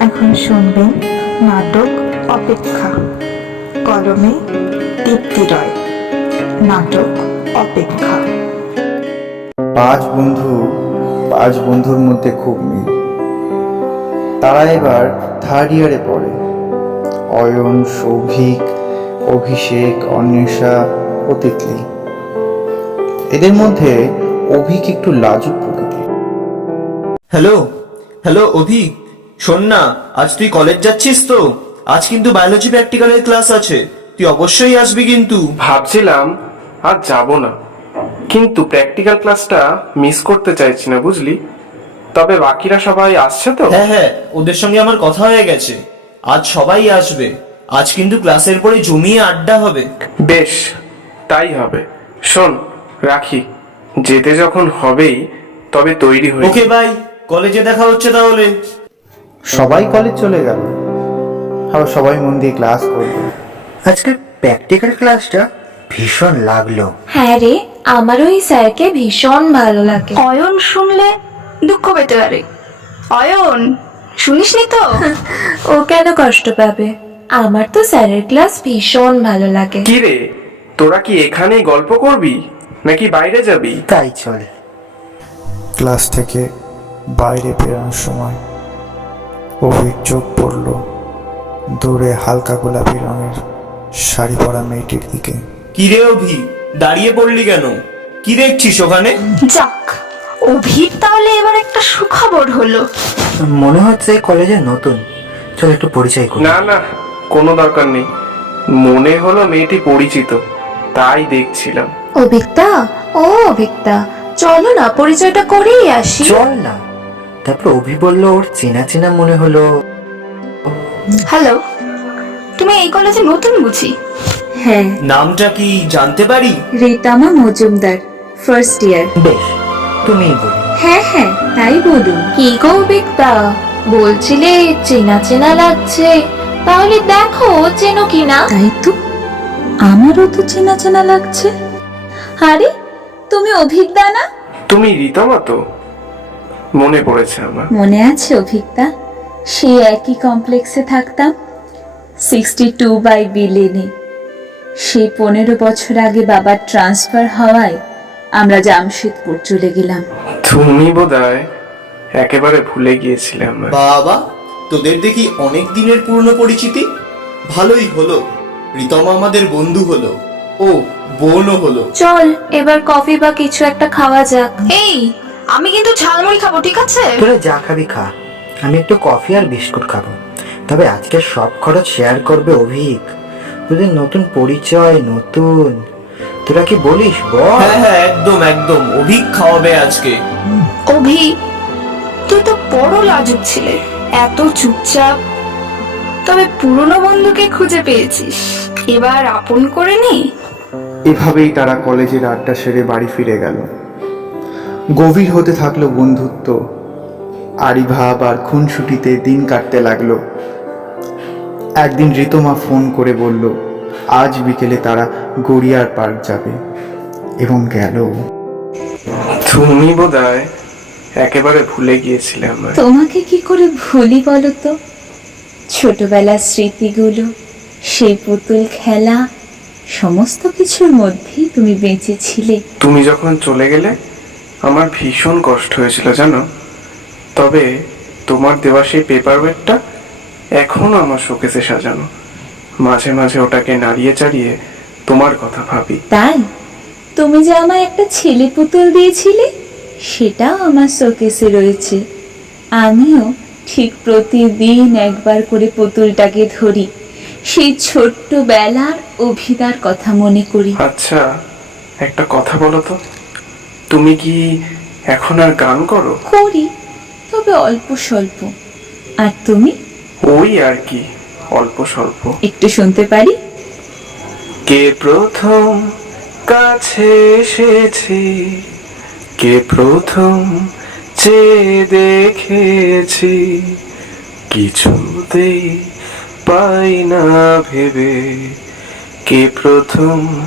এখন শুনবেন নাটক অপেক্ষা। কলমে দীপ্তি রয়। নাটক অপেক্ষা। পাঁচ বন্ধু পাঁচ বন্ধুর মধ্যে খুব মিল। তারা এবার থার্ড ইয়ারে পড়ে। অয়ন সৌভিক অভিষেক অন্বেষা ও তিতলি এদের মধ্যে অভিক একটু লাজুক প্রকৃতির। হ্যালো হ্যালো অভি শোন না আজ তুই কলেজ যাচ্ছিস তো? আজ কিন্তু বায়োলজি প্র্যাকটিক্যালের ক্লাস আছে। তুই অবশ্যই আসবি কিন্তু। ভাবছিলাম আর যাব না। কিন্তু প্র্যাকটিক্যাল ক্লাসটা মিস করতে চাইছি না বুঝলি? তবে বাকিরা সবাই আসছে তো? হ্যাঁ হ্যাঁ ওদের সঙ্গে আমার কথা হয়ে গেছে। আজ সবাই আসবে। আজ কিন্তু ক্লাসের পরে জমিয়ে আড্ডা হবে। বেশ তাই হবে। শোন রাখি। যেতে যখন হবেই তবে তৈরি হয়ে ওকে বাই কলেজে দেখা হচ্ছে তাহলে। সবাই কলেজ চলে গেল। আবার সবাই মন দিয়ে ক্লাস করবে আজকের প্র্যাকটিক্যাল ক্লাসটা ভীষণ লাগল। হ্যাঁ রে আমারও এই স্যারকে ভীষণ ভালো লাগে। অয়ন শুনলে দুঃখ পেতে পারে। অয়ন শুনিসনি তো? ও কেন কষ্ট পাবে? আমার তো স্যারের ক্লাস ভীষণ ভালো লাগে। কি রে তোরা কি এখানেই গল্প করবি নাকি বাইরে যাবি? তাই চল। ক্লাস থেকে বাইরে বেরোনোর সময় অভিক চোখ পড়ল দূরে হালকা গোলাপি রঙের শাড়ি পরা মেয়েটির দিকে। কি রে অভি দাঁড়িয়ে পড়লি কেন? কি দেখছিস ওখানে? যাক অভির তাহলে এবার একটা সুখবর হলো। মনে হচ্ছে কলেজে নতুন। চল একটু পরিচয় করি। না না কোনো দরকার নেই। মনে হলো মেয়েটি পরিচিত তাই দেখছিলাম। অভিক্তা ও অভিক্তা চলো না পরিচয়টা করেই আসি। চল না। তারপর অভি বলল ওর চেনা চেনা মনে হলো। হ্যালো তুমি এই কলেজে নতুন বুঝি? হ্যাঁ। নামটা কি জানতে পারি? রিতামা মজুমদার ফার্স্ট ইয়ার বেশ তুমিই বলো। হ্যাঁ হ্যাঁ তাই বলুন। কি গো অভিক্তা বলছিলে চেনা চেনা লাগছে। তাহলে দেখো চেনো কিনা। তাই তো আমারও তো চেনা চেনা লাগছে। আরে তুমি অভিজ্ঞতা না? তুমি রীতমা তো? মনে পড়েছে আমার। মনে আছে অভিজ্ঞতা? সেই একই কমপ্লেক্সে থাকতাম সিক্সটি টু বাই বিলেনে সেই পনেরো বছর আগে বাবার ট্রান্সফার হওয়ায় আমরা জামশেদপুর চলে গেলাম। তুমি বোধহয় একেবারে ভুলে গিয়েছিলে আমার বাবা তোদের দেখি অনেক দিনের পুরনো পরিচিতি? ভালোই হলো। রিতমা আমাদের বন্ধু হলো। ও বোনও হলো। চল এবার কফি বা কিছু একটা খাওয়া যাক। এই আমি কিন্তু ঝালমুড়ি খাব ঠিক আছে? তোরা যা খাবি খা। আমি একটু কফি আর বিস্কুট খাব। তবে আজকে সব খরচ শেয়ার করবে অভিক। তোদের নতুন পরিচয় নতুন। তোরা কি বলিস বল? হ্যাঁ হ্যাঁ একদম একদম। অভিক খাওয়াবে আজকে। অভি তুই তো বড় লাজুক ছিলে। এত চুপচাপ। তবে পুরনো বন্ধুকে খুঁজে পেয়েছিস। এবার আপন করে নি। এভাবেই তারা কলেজের আড্ডা সেরে বাড়ি ফিরে গেল। গভীর হতে থাকল বন্ধুত্ব। আরিভাব আর খুনসুটিতে দিন কাটতে লাগল। একদিন ঋতমা ফোন করে বলল আজ বিকেলে তারা গড়িয়ার পার্ক যাবে। এবং গেল। তুমি বোধহয় একেবারে ভুলে গিয়েছিলে আমার তোমাকে কি করে ভুলি বলো তো? ছোটবেলার স্মৃতিগুলো সেই পুতুল খেলা সমস্ত কিছুর মধ্যেই তুমি বেঁচে ছিলে। তুমি যখন চলে গেলে আমার ভীষণ কষ্ট হয়েছিল জানো? তবে তোমার দেওয়া সেই পেপার ওয়েটটা এখনও আমার শোকেসে সাজানো। মাঝে মাঝে ওটাকে নাড়িয়ে চাড়িয়ে তোমার কথা ভাবি। তাই? তুমি যে আমায় একটা ছেলে পুতুল দিয়েছিলে সেটাও আমার শোকেসে রয়েছে। আমিও ঠিক প্রতিদিন একবার করে পুতুলটাকে ধরি সেই ছোট্ট বেলার অভিদার কথা মনে করি। আচ্ছা একটা কথা বলো তো। তুমি কি এখন আর গান করো? করি তবে অল্প স্বল্প। আর তুমি? ওই আর কি অল্প স্বল্প। একটু শুনতে পারি? কে প্রথম কাছে এসেছি? কে প্রথম চেয়ে দেখেছি? কিছুতেই পাই না ভেবে। কে প্রথম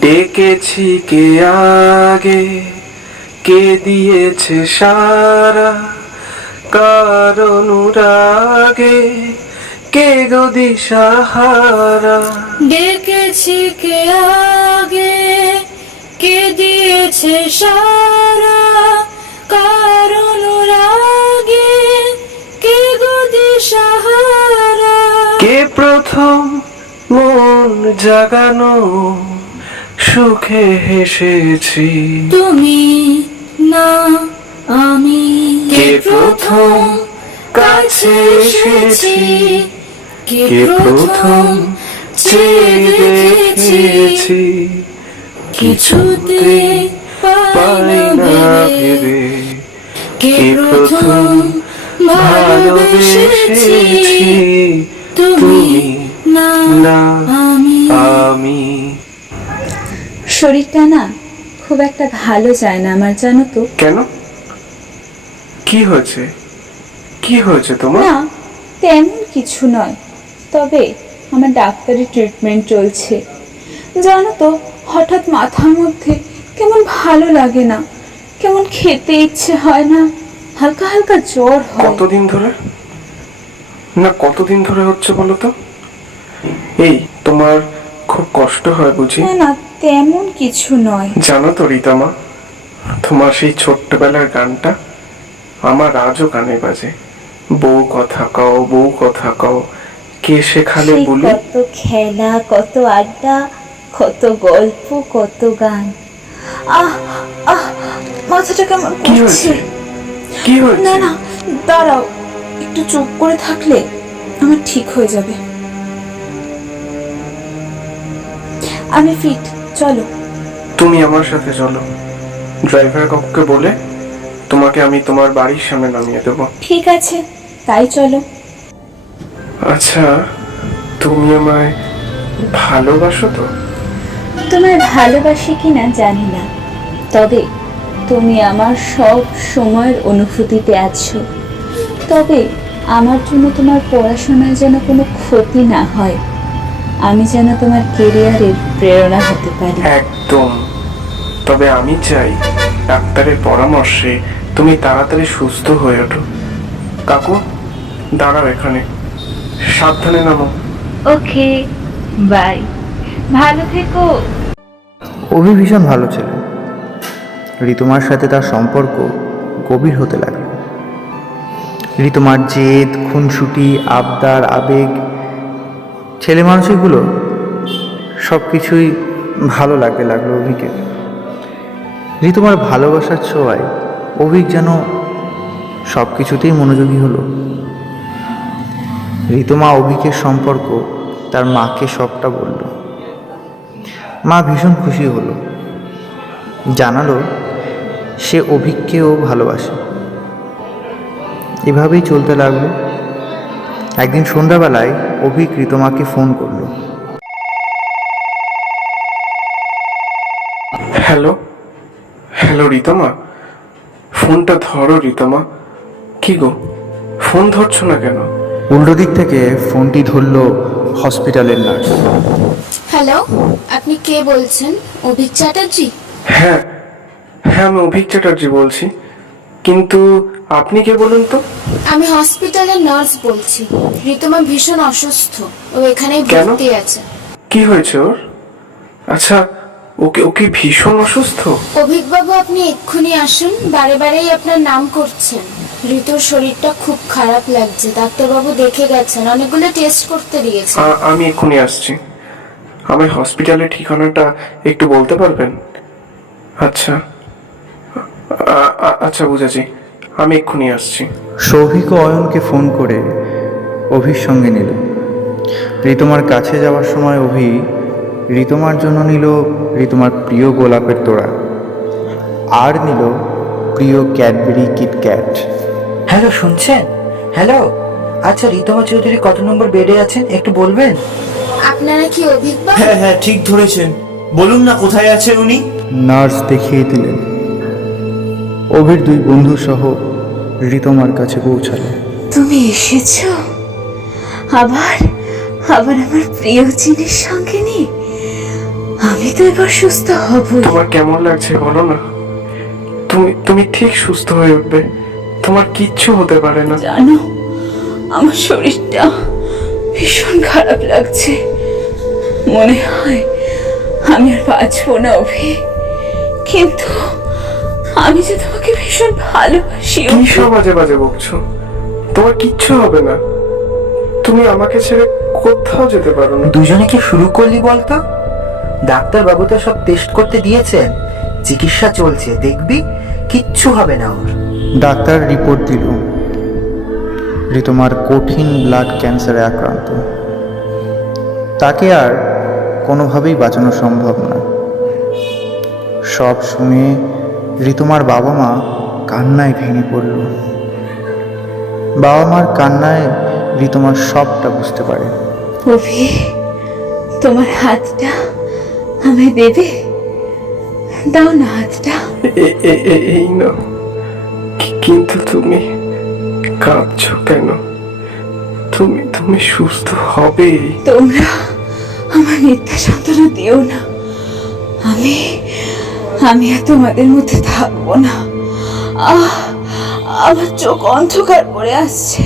ডেকেছি কে আগে? কে দিয়েছে সারা? কার অনুরাগে? কে গদি সাহারা ডেকেছি কে আগে? কে দিয়েছে সারা? কারণ রাগে কে গদি সাহারা কে প্রথম মন জাগানো? সুখে হেসেছি। তুমি না আমি কে প্রথম কাছে এসেছি? কে প্রথম চেয়ে দেখেছি? কিছুতে পাই না ভেবে। কে কে প্রথম ভালোবেসেছি? তুমি না না আমি আমি শরীরটা না খুব একটা ভালো যায় না আমার জানো তো। কেন? কি হয়েছে? কি হয়েছে তোমার? না তেমন কিছু নয়। তবে আমার ডাক্তারি ট্রিটমেন্ট চলছে। জানো তো হঠাৎ মাথার মধ্যে কেমন ভালো লাগে না। কেমন খেতে ইচ্ছে হয় না। হালকা হালকা জ্বর হয়। কতদিন ধরে? না কতদিন ধরে হচ্ছে বলো তো? এই তোমার খুব কষ্ট হয় বুঝি। না না তেমন কিছু নয়। জানো তো রীতামা তোমার সেই ছোট্টবেলার গানটা আমার আজও কানে বাজে। বউ কথা কও বউ কথা কও কে শেখালে বলি কত খেলা কত আড্ডা কত গল্প কত গান। আহ আহ মাথাটা কেমন কি হয়েছে? কি না না দাঁড়াও একটু চুপ করে থাকলে আমার ঠিক হয়ে যাবে। আমি ফিট চলো। তুমি আমার সাথে চলো। ড্রাইভার কাকুকে বলে তোমাকে আমি তোমার বাড়ির সামনে নামিয়ে দেবো। ঠিক আছে তাই চলো। আচ্ছা তুমি আমায় ভালোবাসো তো? তোমার ভালোবাসি কিনা জানি না। তবে তুমি আমার সব সময়ের অনুভূতিতে আছো। তবে আমার জন্য তোমার পড়াশোনায় যেন কোনো ক্ষতি না হয়। আমি যেন তোমার কেরিয়ারের প্রেরণা হতে পারি। একদম। তবে আমি চাই ডাক্তারের পরামর্শে তুমি তাড়াতাড়ি সুস্থ হয়ে ওঠো। কাকু দাঁড়াও এখানে। সাবধানে নামো। Okay bye. ভালো থেকো। অভি ভীষণ ভালো ছিল। ঋতুমার সাথে তার সম্পর্ক গভীর হতে লাগল। ঋতুমার জেদ খুনসুটি আবদার আবেগ ছেলে মানুষগুলো সব কিছুই ভালো লাগতে লাগল অভিকে। ঋতুমার ভালোবাসার ছোঁয়ায় অভিক যেন সব কিছুতেই মনোযোগী হলো ঋতুমা অভিকের সম্পর্ক তার মাকে সবটা বলল। মা ভীষণ খুশি হলো। জানালো সে অভিককেও ভালোবাসে। এভাবেই চলতে লাগল। একদিন সন্ধ্যাবেলায় অভিক ঋতমাকে ফোন করল। হ্যালো? হ্যালো রিতমা? ফোনটা ধরো রিতমা। কি গো? ফোন ধরছো না কেন? উল্টো দিক থেকে ফোনটি ধরলো হসপিটালের নার্স। হ্যালো আপনি কে বলছেন? অভিক চ্যাটার্জি? হ্যাঁ হ্যাঁ আমি অভিক চ্যাটার্জি বলছি। কিন্তু আপনি কে বলুন তো? আমি হসপিটালের নার্স বলছি। ঋতুমা ভীষণ অসুস্থ। ও এখানেই কেন? ভর্তি আছে। কি হয়েছে ওর? আচ্ছা ওকে ওকে ভীষণ অসুস্থ? অভিকবাবু আপনি এক্ষুনি আসুন। বারে বারেই আপনার নাম করছেন। ঋতুর শরীরটা খুব খারাপ লাগছে। ডাক্তারবাবু দেখে গেছেন। অনেকগুলো টেস্ট করতে দিয়েছে আ- আমি এক্ষুনি আসছি। আমার হসপিটালের ঠিকানাটা একটু বলতে পারবেন? আচ্ছা। আ- আ- আচ্ছা বুঝেছি। আমি এক্ষুনি আসছি। সৌভিক ও অয়নকে ফোন করে অভির সঙ্গে নিল। ঋতমার কাছে যাওয়ার সময় অভি রিতমার জন্য নিল রিতমার প্রিয় গোলাপের তোড়া। আর নিল প্রিয় ক্যাডবেরি কিটক্যাট। হ্যালো শুনছেন? হ্যালো? আচ্ছা রিতমা চৌধুরী কত নম্বর বেডে আছেন? একটু বলবেন? আপনারা কি অভিজ্ঞ? হ্যাঁ হ্যাঁ ঠিক ধরেছেন। বলুন না কোথায় আছেন উনি? নার্স দেখিয়ে দিলেন। অভির দুই বন্ধু সহ ঋতমার কাছে পৌঁছালো। তুমি এসেছ? আবার আবার আমার প্রিয় জিনিস সঙ্গে নিয়ে? আমি তো এবার সুস্থ হব তোমার কেমন লাগছে বলো না? তুমি তুমি ঠিক সুস্থ হয়ে উঠবে। তোমার কিচ্ছু হতে পারে না। জানো আমার শরীরটা ভীষণ খারাপ লাগছে। মনে হয় আমি আর বাঁচবো না অভি। কিন্তু আমি যে তোমাকে ভীষণ ভালোবাসি কি। সব বাজে বাজে বকছো। তোমার কিচ্ছু হবে না। তুমি আমাকে ছেড়ে কোথাও যেতে পারো না। দুজনে কি শুরু করলি বলতো? ডাক্তার বাবু তো সব টেস্ট করতে দিয়েছেন। চিকিৎসা চলছে দেখবি? কিচ্ছু হবে না ওর। ডাক্তার রিপোর্ট দিল। ঋতমার কঠিন ব্লাড ক্যান্সারে আক্রান্ত। তাকে আর কোনোভাবেই বাঁচানো সম্ভব না। সব শুনে ঋতমার বাবা মা কান্নায় ভেঙে পড়ল। বাবা মার কান্নায় ঋতমার সবটা বুঝতে পারে। অভি তোমার হাতটা আমায় দেবে? দাও না হাতটা। এই না কিন্তু তুমি কাঁদছো কেন? তুমি তুমি সুস্থ হবে তোমরা আমার মিথ্যা সান্ত্বনা দিও না। আমি আমি আর তোমাদের মধ্যে থাকব না। আহ, আমার চোখ অন্ধকার পড়ে আসছে।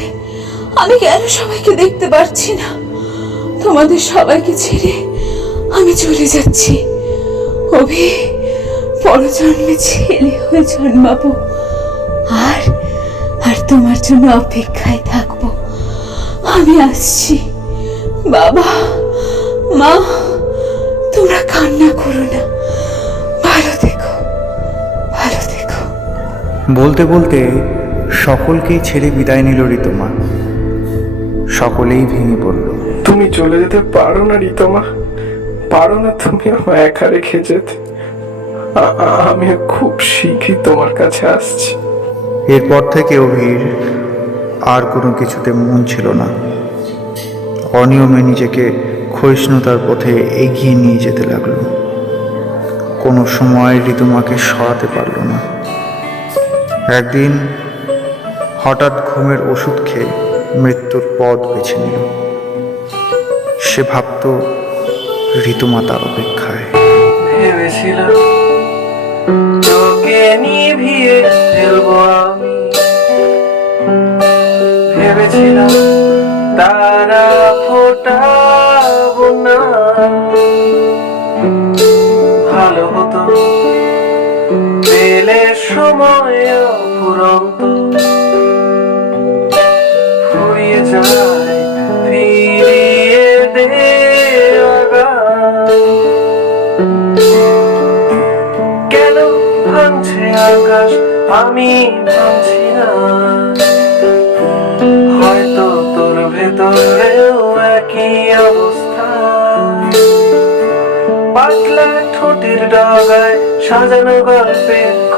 আমি কেন সবাইকে দেখতে পারছি না? তোমাদের সবাইকে ছেড়ে আমি চলে যাচ্ছি। অভি, পরজন্মে ছেলে হয়ে জন্মাবো। আর আর তোমার জন্য অপেক্ষায় থাকব। আমি আসছি। বাবা, মা, তোমরা কান্না করো না। ভালো থেকো ভালো থেকো। বলতে বলতে সকলকেই ছেড়ে বিদায় নিল ঋতমা সকলেই ভেঙে পড়ল। তুমি চলে যেতে পারো না রিতমা। পারো না তুমি আমায় একা রেখে যেতে। আমি খুব শিখি তোমার কাছে আসছি। এরপর থেকে অভির আর কোনো কিছুতে মন ছিল না। অনিয়মে নিজেকে ক্ষয়িষ্ণুতার পথে এগিয়ে নিয়ে যেতে লাগল। কোনো সময় ঋতুমাকে সরাতে পারল না। একদিন হঠাৎ ঘুমের ওষুধ খেয়ে মৃত্যুর পথ বেছে নিল। সে ভাবত ঋতুমা তার অপেক্ষায়। ভেবেছিলাম ভেবেছিলাম তারা ফোটাবো ডগায় সাজানো গল্পের